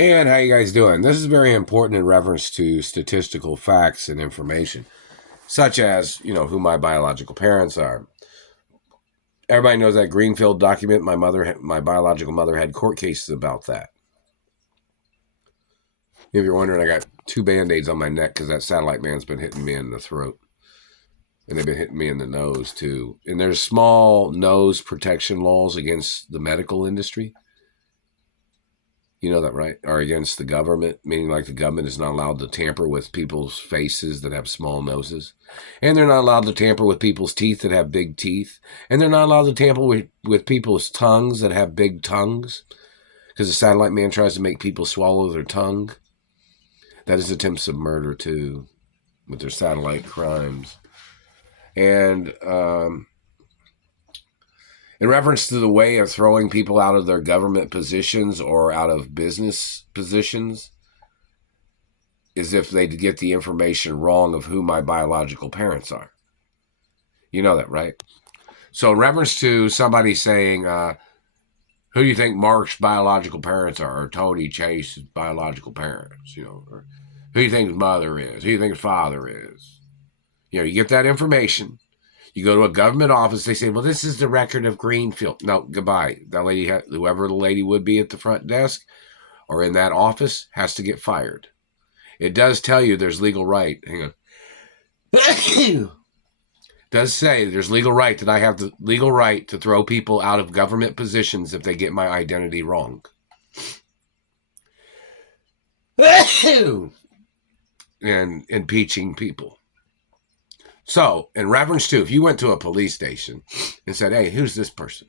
And how you guys doing? This is very important in reference to statistical facts and information, such as, who my biological parents are. Everybody knows that Greenfield document. My biological mother had court cases about that. If you're wondering, I got 2 Band-Aids on my neck because that satellite man's been hitting me in the throat. And they've been hitting me in the nose, too. And there's small nose protection laws against the medical industry. You know that, right? Or against the government, meaning like the government is not allowed to tamper with people's faces that have small noses. And they're not allowed to tamper with people's teeth that have big teeth. And they're not allowed to tamper with people's tongues that have big tongues. Because the satellite man tries to make people swallow their tongue. That is attempts of murder, too, with their satellite crimes. And in reference to the way of throwing people out of their government positions or out of business positions, is if they get the information wrong of who my biological parents are. You know that, right? So in reference to somebody saying, who do you think Mark's biological parents are, or Tony Chase's biological parents, or who do you think his mother is, who do you think his father is? You get that information. You go to a government office, they say, well, this is the record of Greenfield. No, goodbye. That lady, whoever the lady would be at the front desk or in that office, has to get fired. It does tell you there's legal right. Hang on. It does say there's legal right that I have the legal right to throw people out of government positions if they get my identity wrong. And impeaching people. So, in reference to, if you went to a police station and said, hey, who's this person?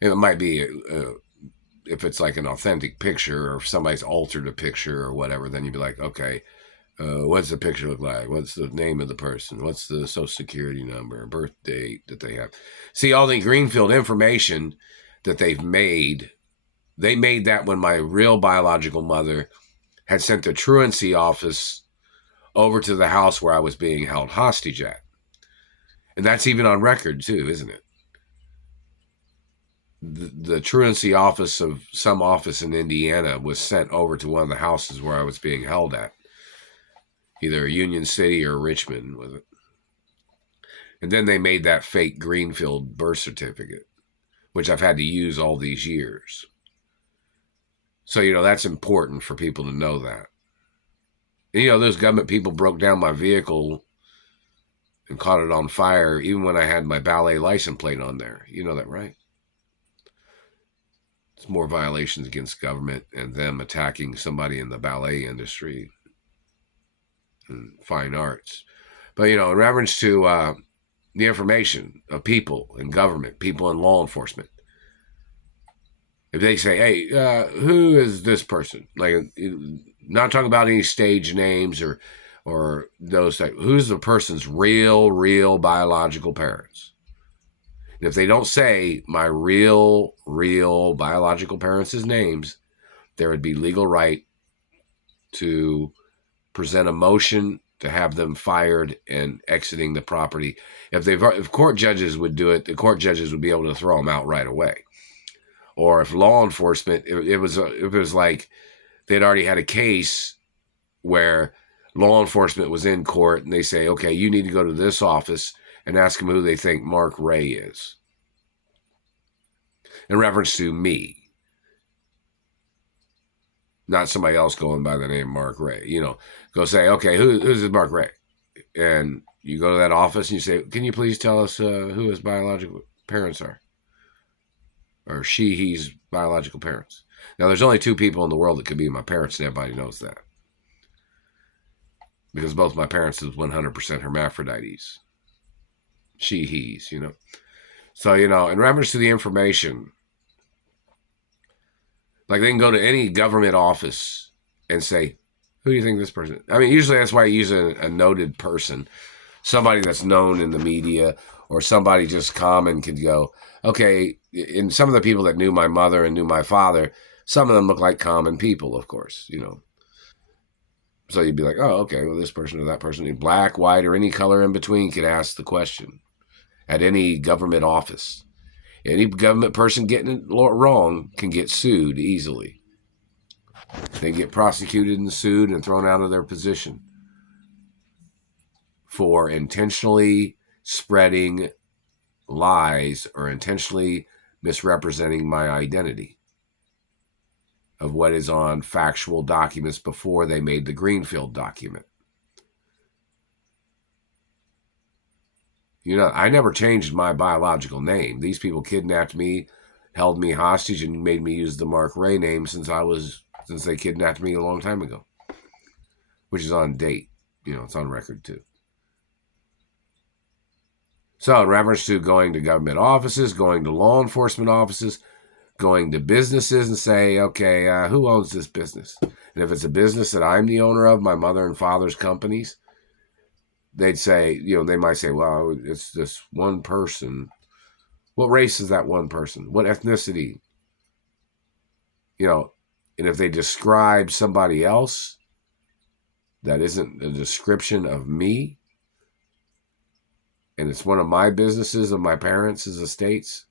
It might be, if it's like an authentic picture or if somebody's altered a picture or whatever, then you'd be like, okay, what's the picture look like? What's the name of the person? What's the social security number, birth date that they have? See, all the Greenfield information that they've made, they made that when my real biological mother had sent the truancy office over to the house where I was being held hostage at. And that's even on record too, isn't it? The truancy office of some office in Indiana was sent over to one of the houses where I was being held at. Either Union City or Richmond was it. And then they made that fake Greenfield birth certificate, which I've had to use all these years. So, that's important for people to know that. And, those government people broke down my vehicle and caught it on fire even when I had my ballet license plate on there. You know that, right? It's more violations against government and them attacking somebody in the ballet industry and fine arts. But, in reference to the information of people in government, people in law enforcement, if they say, hey, who is this person? Like, not talking about any stage names or those type. Who's the person's real biological parents? And if they don't say my real biological parents' names, there would be legal right to present a motion to have them fired and exiting the property. If court judges would do it, the court judges would be able to throw them out right away. Or if law enforcement, if it was like they'd already had a case where law enforcement was in court and they say, okay, you need to go to this office and ask them who they think Mark Ray is. In reference to me. Not somebody else going by the name Mark Ray. Go say, okay, who's this Mark Ray? And you go to that office and you say, can you please tell us who his biological parents are? Or he's biological parents. Now, there's only 2 people in the world that could be my parents, and everybody knows that. Because both my parents is 100% hermaphrodites. He's, So, in reference to the information, like they can go to any government office and say, who do you think this person? I mean, usually that's why I use a noted person, somebody that's known in the media, or somebody just common could go, okay, and some of the people that knew my mother and knew my father, some of them look like common people, of course, So you'd be like, oh, okay, well, this person or that person, black, white, or any color in between could ask the question at any government office. Any government person getting it wrong can get sued easily. They get prosecuted and sued and thrown out of their position for intentionally spreading lies or intentionally misrepresenting my identity of what is on factual documents before they made the Greenfield document. You know, I never changed my biological name. These people kidnapped me, held me hostage, and made me use the Mark Ray name since they kidnapped me a long time ago, which is on date. You know, it's on record too. So in reference to going to government offices, going to law enforcement offices, going to businesses and say, okay, who owns this business? And if it's a business that I'm the owner of, my mother and father's companies, they'd say, you know, they might say, well, it's this one person. What race is that one person? What ethnicity? You know, and if they describe somebody else that isn't a description of me, and it's one of my businesses of my parents' estates,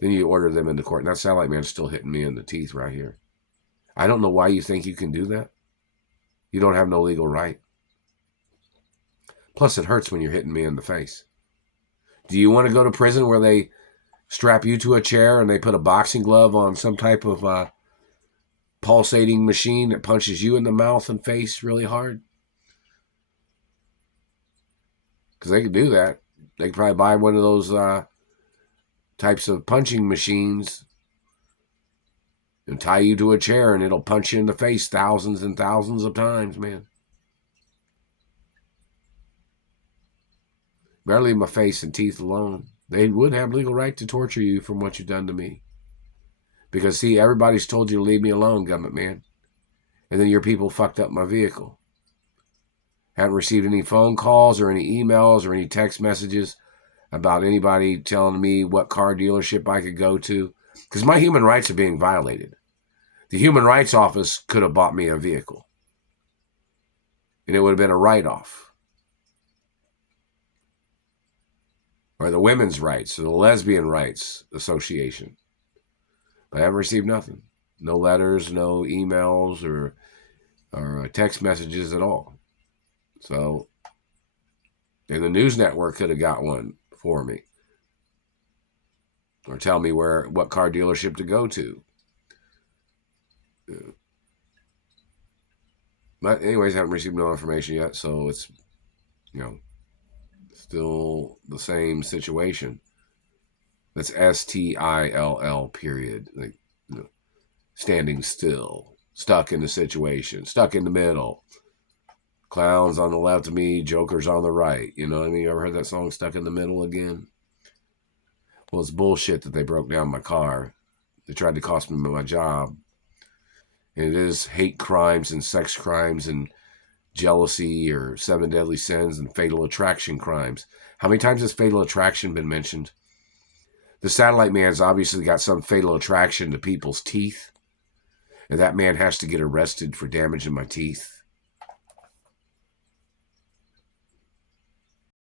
then you order them into court. And that satellite man's still hitting me in the teeth right here. I don't know why you think you can do that. You don't have no legal right. Plus, it hurts when you're hitting me in the face. Do you want to go to prison where they strap you to a chair and they put a boxing glove on some type of pulsating machine that punches you in the mouth and face really hard? Because they could do that. They could probably buy one of those types of punching machines and tie you to a chair and it'll punch you in the face thousands and thousands of times, man. Better leave my face and teeth alone. They would have legal right to torture you from what you've done to me. Because, see, everybody's told you to leave me alone, government man. And then your people fucked up my vehicle. Haven't received any phone calls or any emails or any text messages about anybody telling me what car dealership I could go to. Because my human rights are being violated. The Human Rights Office could have bought me a vehicle. And it would have been a write-off. Or the Women's Rights or the Lesbian Rights Association. But I haven't received nothing. No letters, no emails or text messages at all. So, and the news network could have got one for me. Or tell me what car dealership to go to. But anyways, I haven't received no information yet, so it's, you know, still the same situation. That's STILL period. Like, you know, standing still, stuck in the situation, stuck in the middle. Clowns on the left of me, jokers on the right. You know what I mean? You ever heard that song, Stuck in the Middle Again? Well, it's bullshit that they broke down my car. They tried to cost me my job. And it is hate crimes and sex crimes and jealousy or 7 deadly sins and fatal attraction crimes. How many times has fatal attraction been mentioned? The satellite man's obviously got some fatal attraction to people's teeth. And that man has to get arrested for damaging my teeth.